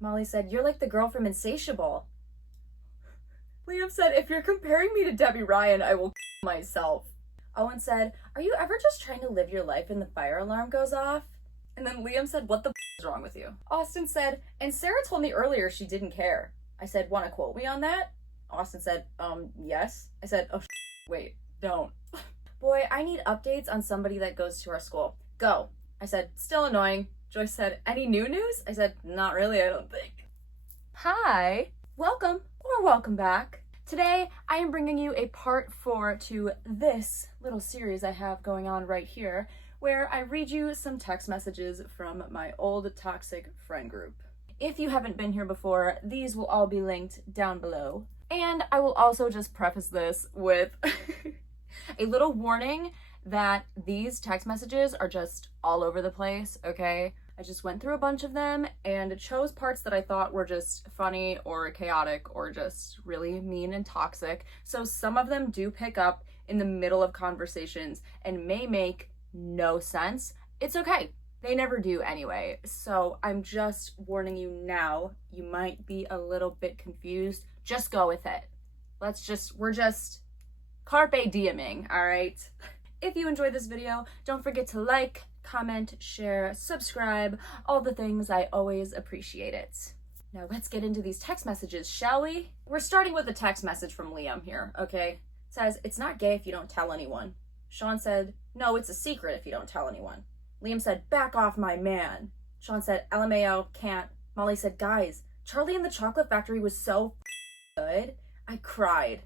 Molly said, "You're like the girl from Insatiable." Liam said, "If you're comparing me to Debbie Ryan, I will myself." Owen said, "Are you ever just trying to live your life and the fire alarm goes off?" And then Liam said, "What the is wrong with you?" Austin said, "And Sarah told me earlier she didn't care." I said, "Want to quote me on that?" Austin said, yes. I said, "Oh, wait, don't." "Boy, I need updates on somebody that goes to our school. Go." I said, "Still annoying." Joyce said, "Any new news?" I said, "Not really, I don't think." Hi, welcome or welcome back. Today, I am bringing you a part 4 to this little series I have going on right here, where I read you some text messages from my old toxic friend group. If you haven't been here before, these will all be linked down below. And I will also just preface this with a little warning that these text messages are just all over the place, okay? I just went through a bunch of them and chose parts that I thought were just funny or chaotic or just really mean and toxic. So some of them do pick up in the middle of conversations and may make no sense. It's okay. They never do anyway. So I'm just warning you now. You might be a little bit confused. Just go with it. We're just carpe dieming, all right? If you enjoyed this video, don't forget to like, comment, share, subscribe, all the things. I always appreciate it. Now let's get into these text messages, shall we? We're starting with a text message from Liam here, okay? It says, "It's not gay if you don't tell anyone." Sean said, "No, it's a secret if you don't tell anyone." Liam said, "Back off my man." Sean said, "LMAO, can't." Molly said, "Guys, Charlie and the Chocolate Factory was so good. I cried."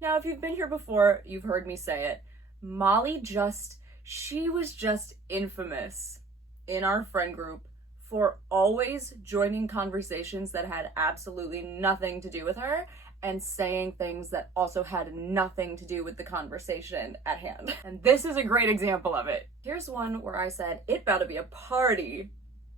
Now, if you've been here before, you've heard me say it. Molly she was just infamous in our friend group for always joining conversations that had absolutely nothing to do with her and saying things that also had nothing to do with the conversation at hand. And this is a great example of it. Here's one where I said, "It better be a party."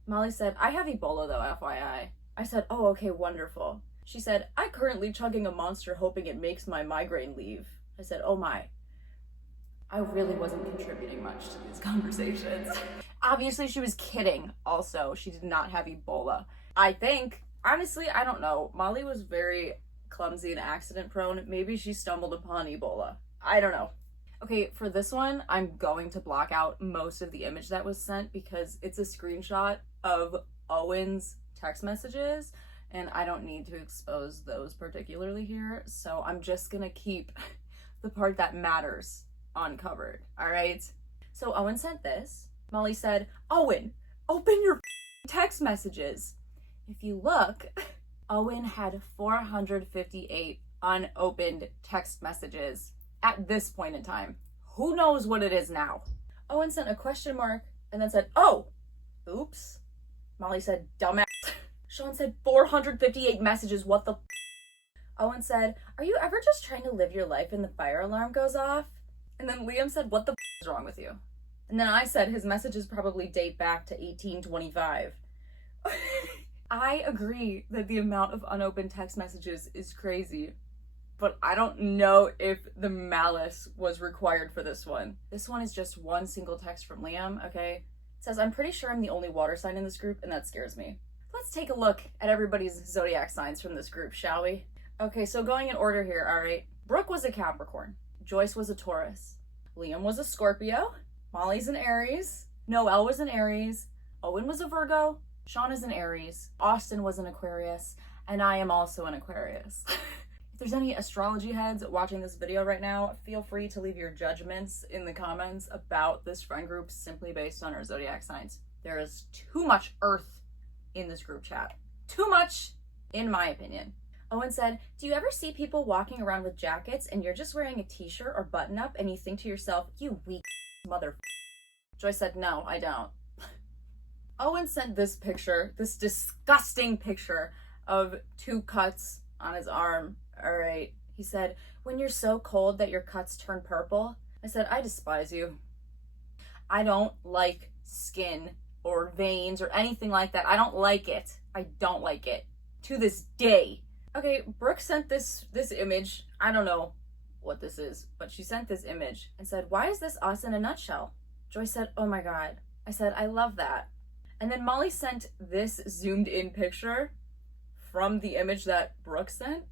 Molly said, "I have Ebola though, FYI." I said, "Oh, okay, wonderful." She said, "I currently chugging a Monster hoping it makes my migraine leave." I said, "Oh my." I really wasn't contributing much to these conversations. Obviously, she was kidding also. She did not have Ebola. I think, honestly, I don't know. Molly was very clumsy and accident prone. Maybe she stumbled upon Ebola. I don't know. Okay, for this one, I'm going to block out most of the image that was sent because it's a screenshot of Owen's text messages and I don't need to expose those particularly here. So I'm just gonna keep the part that matters uncovered, all right? So Owen sent this. Molly said, "Owen, open your text messages." If you look, Owen had 458 unopened text messages at this point in time. Who knows what it is now? Owen sent a question mark and then said, "Oh, oops." Molly said, "Dumbass." Sean said, 458 messages, what the Owen said, "Are you ever just trying to live your life and the fire alarm goes off?" And then Liam said, "What the is wrong with you?" And then I said, his messages probably date back to 1825. I agree that the amount of unopened text messages is crazy, but I don't know if the malice was required for this one. This one is just one single text from Liam, okay? It says, "I'm pretty sure I'm the only water sign in this group, and that scares me." Let's take a look at everybody's zodiac signs from this group, shall we? Okay, so going in order here, all right? Brooke was a Capricorn. Joyce was a Taurus. Liam was a Scorpio. Molly's an Aries. Noelle was an Aries. Owen was a Virgo. Sean is an Aries. Austin was an Aquarius. And I am also an Aquarius. If there's any astrology heads watching this video right now, feel free to leave your judgments in the comments about this friend group simply based on our zodiac signs. There is too much Earth in this group chat. Too much, in my opinion. Owen said, "Do you ever see people walking around with jackets and you're just wearing a t-shirt or button up and you think to yourself, you weak mother." Joyce said, "No, I don't." Owen sent this picture, this disgusting picture of 2 cuts on his arm. All right. He said, "When you're so cold that your cuts turn purple." I said, "I despise you. I don't like skin or veins or anything like that. I don't like it. I don't like it. To this day." Okay, Brooke sent this image. I don't know what this is, but she sent this image and said, "Why is this us in a nutshell?" Joyce said, "Oh my God." I said, "I love that." And then Molly sent this zoomed in picture from the image that Brooke sent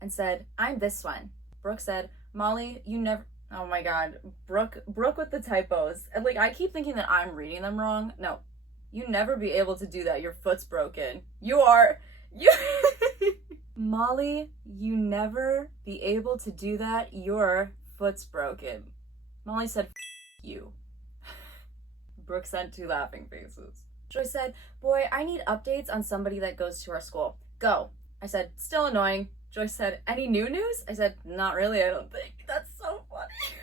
and said, I'm this one. Brooke said, Molly, you never, oh my God, Brooke with the typos. And like, I keep thinking that I'm reading them wrong. No, you never be able to do that. Your foot's broken. You Molly, you never be able to do that. Your foot's broken. Molly said, you. Brooke sent 2 laughing faces. Joy said, boy, I need updates on somebody that goes to our school. Go. I said, still annoying. Joy said, any new news? I said, not really, I don't think. That's so funny.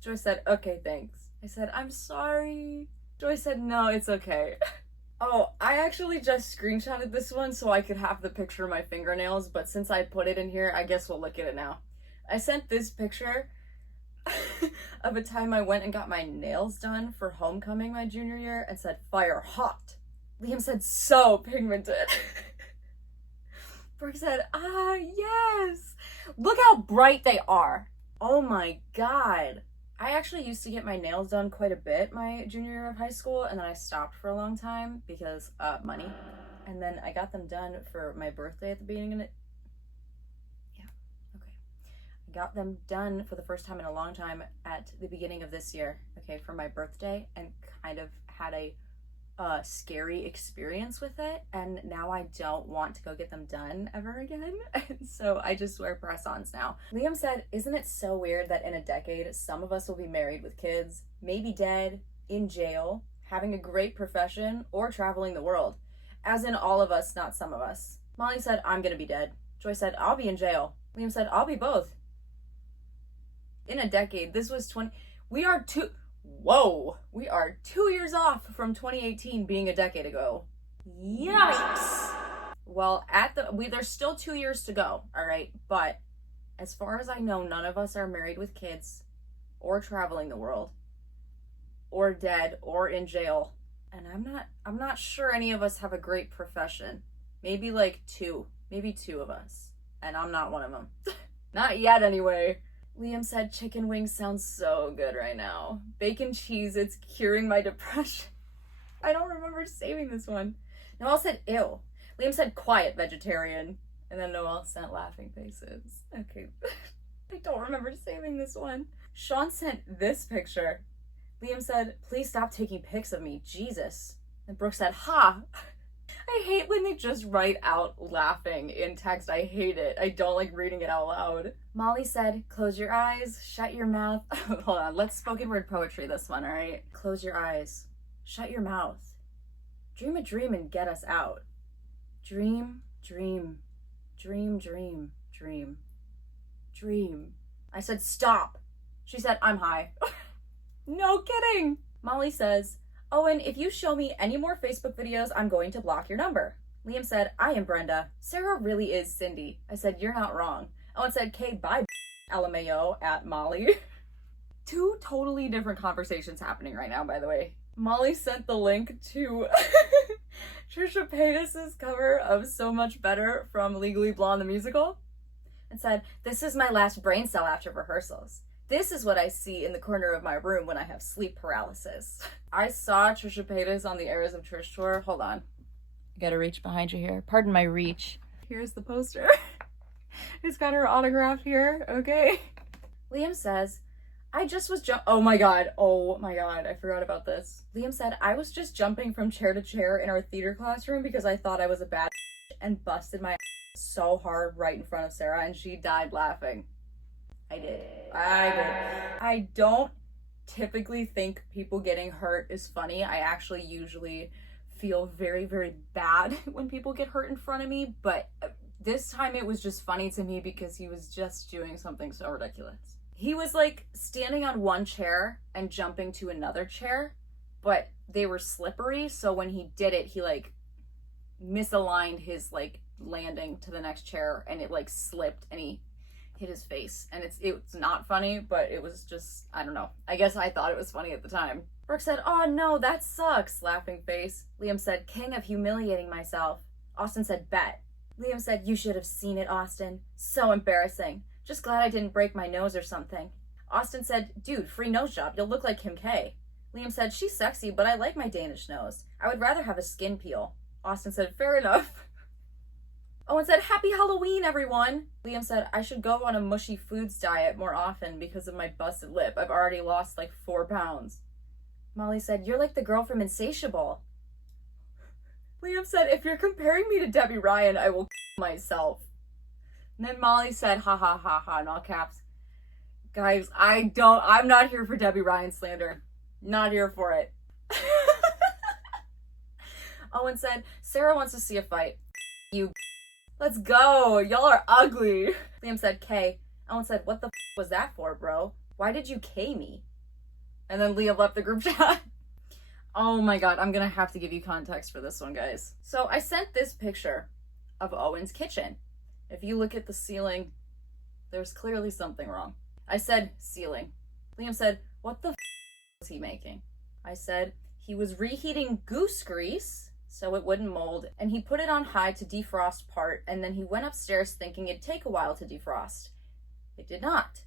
Joy said, okay, thanks. I said, I'm sorry. Joy said, no, it's okay. Oh, I actually just screenshotted this one so I could have the picture of my fingernails, but since I put it in here, I guess we'll look at it now. I sent this picture of a time I went and got my nails done for homecoming my junior year and said, fire hot. Liam said, so pigmented. Brooke said, yes. Look how bright they are. Oh my God. I actually used to get my nails done quite a bit my junior year of high school, and then I stopped for a long time because money. And then I got them done for my birthday at the beginning of it. Got them done for the first time in a long time at the beginning of this year, okay, for my birthday, and kind of had a scary experience with it, and now I don't want to go get them done ever again. So I just wear press-ons now. Liam said, isn't it so weird that in a decade some of us will be married with kids, maybe dead, in jail, having a great profession, or traveling the world? As in all of us, not some of us. Molly said, I'm gonna be dead. Joy said, I'll be in jail. Liam said, I'll be both. In a decade, this was we are 2 years off from 2018 being a decade ago. Yikes. Well, there's still 2 years to go, all right? But as far as I know, none of us are married with kids or traveling the world or dead or in jail. And I'm not sure any of us have a great profession. Maybe like 2 of us. And I'm not one of them. Not yet anyway. Liam said, chicken wings sounds so good right now. Bacon cheese, it's curing my depression. I don't remember saving this one. Noelle said, ew. Liam said, quiet, vegetarian. And then Noelle sent laughing faces. Okay. I don't remember saving this one. Sean sent this picture. Liam said, please stop taking pics of me, Jesus. And Brooke said, ha. I hate when they just write out laughing in text. I hate it. I don't like reading it out loud. Molly said, close your eyes, shut your mouth. Hold on, let's spoken word poetry this one, all right? Close your eyes, shut your mouth. Dream a dream and get us out. Dream, dream, dream, dream, dream, dream. I said, stop. She said, I'm high. No kidding. Molly says, Owen, if you show me any more Facebook videos, I'm going to block your number. Liam said, I am Brenda. Sarah really is Cindy. I said, you're not wrong. Owen said, okay, bye, LMAO at Molly. 2 totally different conversations happening right now, by the way. Molly sent the link to Trisha Paytas's cover of So Much Better from Legally Blonde the musical and said, this is my last brain cell after rehearsals. This is what I see in the corner of my room when I have sleep paralysis. I saw Trisha Paytas on the Eras of Trish tour. Hold on. I gotta reach behind you here. Pardon my reach. Here's the poster. It's got her autograph here, okay? Liam says, I just was oh my god, I forgot about this. Liam said, I was just jumping from chair to chair in our theater classroom because I thought I was a bad and busted my so hard right in front of Sarah and she died laughing. I did. I don't typically think people getting hurt is funny. I actually usually feel very, very bad when people get hurt in front of me, but this time it was just funny to me because he was just doing something so ridiculous. He was like standing on one chair and jumping to another chair, but they were slippery, so when he did it, he like misaligned his like landing to the next chair and it like slipped and he hit his face. And it's not funny, but it was just, I don't know. I guess I thought it was funny at the time. Brooke said, oh no, that sucks, laughing face. Liam said, king of humiliating myself. Austin said, bet. Liam said, you should have seen it, Austin. So embarrassing. Just glad I didn't break my nose or something. Austin said, dude, free nose job. You'll look like Kim K. Liam said, she's sexy, but I like my Danish nose. I would rather have a skin peel. Austin said, fair enough. Owen said, happy Halloween, everyone. Liam said, I should go on a mushy foods diet more often because of my busted lip. I've already lost like 4 pounds. Molly said, you're like the girl from Insatiable. Liam said, if you're comparing me to Debbie Ryan, I will myself. And then Molly said, ha ha ha ha, in all caps. Guys, I'm not here for Debbie Ryan slander. Not here for it. Owen said, Sarah wants to see a fight. You. Let's go. Y'all are ugly. Liam said, K. Owen said, what the was that for, bro? Why did you K me? And then Liam left the group chat. Oh my god, I'm gonna have to give you context for this one, guys. So I sent this picture of Owen's kitchen. If you look at the ceiling, there's clearly something wrong. I said, ceiling. Liam said, what the was he making? I said, he was reheating goose grease so it wouldn't mold, and he put it on high to defrost part, and then he went upstairs thinking it'd take a while to defrost. It did not.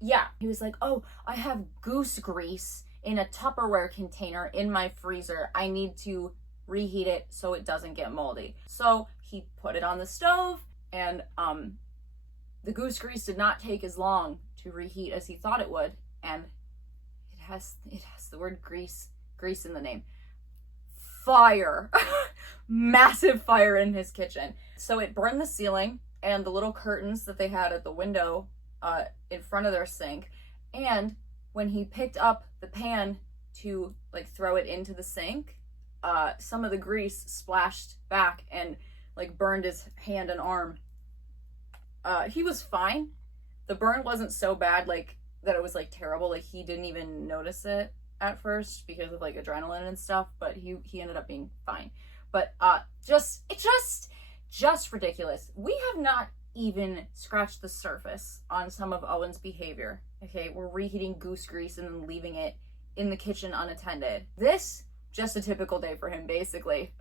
Yeah, he was like, oh, I have goose grease in a Tupperware container in my freezer. I need to reheat it so it doesn't get moldy. So he put it on the stove, and the goose grease did not take as long to reheat as he thought it would, and it has the word grease in the name. Fire. Massive fire in his kitchen. So it burned the ceiling and the little curtains that they had at the window in front of their sink. And when he picked up the pan to like throw it into the sink, some of the grease splashed back and like burned his hand and arm. He was fine. The burn wasn't so bad like that it was like terrible. Like he didn't even notice it at first because of like adrenaline and stuff, but he ended up being fine. But just ridiculous. We have not even scratched the surface on some of Owen's behavior. Okay, we're reheating goose grease and then leaving it in the kitchen unattended. This, just a typical day for him, basically.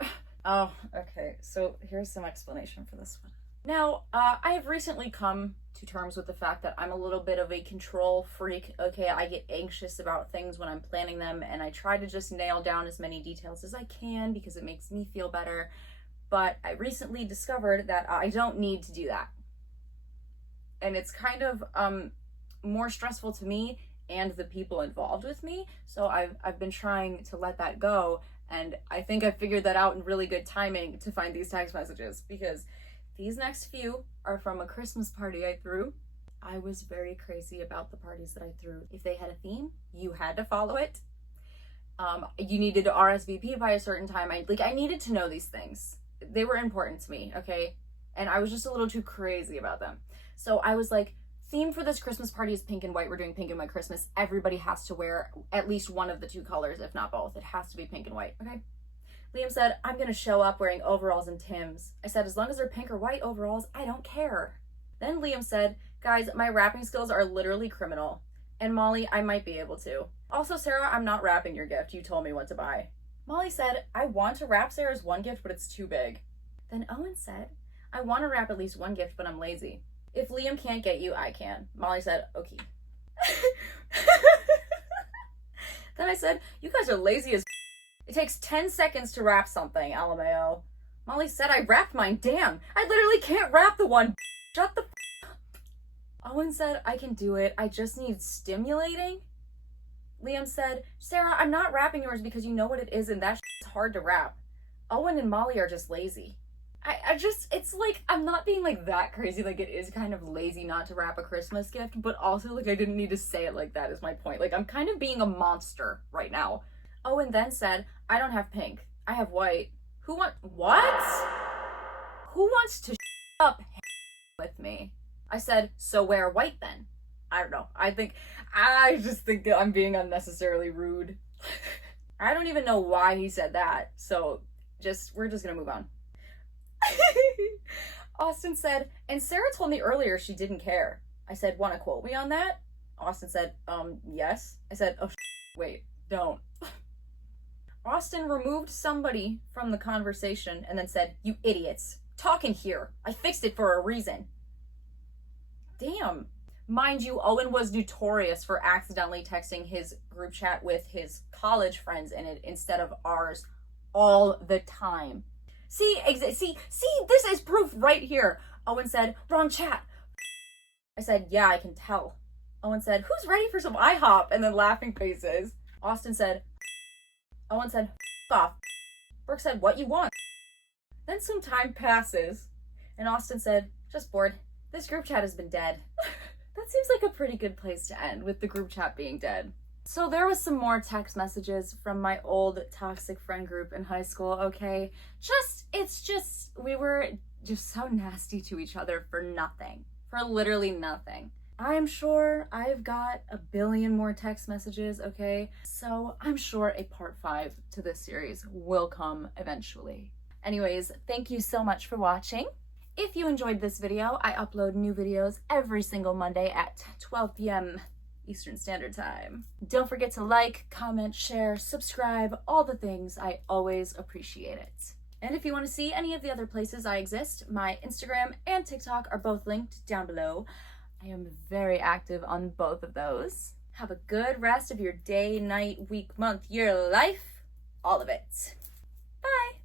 Oh, okay, so here's some explanation for this one. Now, I have recently come to terms with the fact that I'm a little bit of a control freak. Okay, I get anxious about things when I'm planning them, and I try to just nail down as many details as I can because it makes me feel better. But I recently discovered that I don't need to do that. And it's kind of more stressful to me and the people involved with me. So I've been trying to let that go, and I think I figured that out in really good timing to find these text messages, because these next few are from a Christmas party I threw. I was very crazy about the parties that I threw. If they had a theme, you had to follow it. You needed to RSVP by a certain time. I needed to know these things. They were important to me, okay? And I was just a little too crazy about them. So I was like, theme for this Christmas party is pink and white. We're doing pink and white Christmas. Everybody has to wear at least one of the two colors, if not both. It has to be pink and white, okay? Liam said, I'm gonna show up wearing overalls and Timbs. I said, as long as they're pink or white overalls, I don't care. Then Liam said, guys, my rapping skills are literally criminal. And Molly, I might be able to. Also, Sarah, I'm not wrapping your gift. You told me what to buy. Molly said, I want to wrap Sarah's one gift, but it's too big. Then Owen said, I want to wrap at least one gift, but I'm lazy. If Liam can't get you, I can. Molly said, okay. Then I said, you guys are lazy as It takes 10 seconds to wrap something, LMAO. Molly said I wrapped mine. Damn, I literally can't wrap the one. Shut the up. Owen said I can do it. I just need stimulating. Liam said, Sarah, I'm not wrapping yours because you know what it is and that's hard to wrap. Owen and Molly are just lazy. It's like, I'm not being like that crazy. Like, it is kind of lazy not to wrap a Christmas gift, but also like I didn't need to say it like that is my point. Like, I'm kind of being a monster right now. Owen then said, I don't have pink. I have white. What? Who wants to up with me? I said, so wear white then. I don't know. I just think that I'm being unnecessarily rude. I don't even know why he said that. So we're just gonna move on. Austin said, and Sarah told me earlier she didn't care. I said, wanna quote me on that? Austin said, yes. I said, oh, wait, don't. Austin removed somebody from the conversation and then said, you idiots, talk in here. I fixed it for a reason. Damn. Mind you, Owen was notorious for accidentally texting his group chat with his college friends in it instead of ours all the time. See, this is proof right here. Owen said, wrong chat. I said, yeah, I can tell. Owen said, who's ready for some IHOP? And then laughing faces. Austin said, Owen said, off. Brooke said, what you want? Then some time passes, and Austin said, just bored. This group chat has been dead. That seems like a pretty good place to end, with the group chat being dead. So there was some more text messages from my old toxic friend group in high school, okay? We were just so nasty to each other for nothing. For literally nothing. I'm sure I've got a billion more text messages, okay? So I'm sure a part 5 to this series will come eventually. Anyways, thank you so much for watching. If you enjoyed this video, I upload new videos every single Monday at 12 p.m. Eastern Standard Time. Don't forget to like, comment, share, subscribe, all the things. I always appreciate it. And if you want to see any of the other places I exist, my Instagram and TikTok are both linked down below. I am very active on both of those. Have a good rest of your day, night, week, month, year, life. All of it. Bye!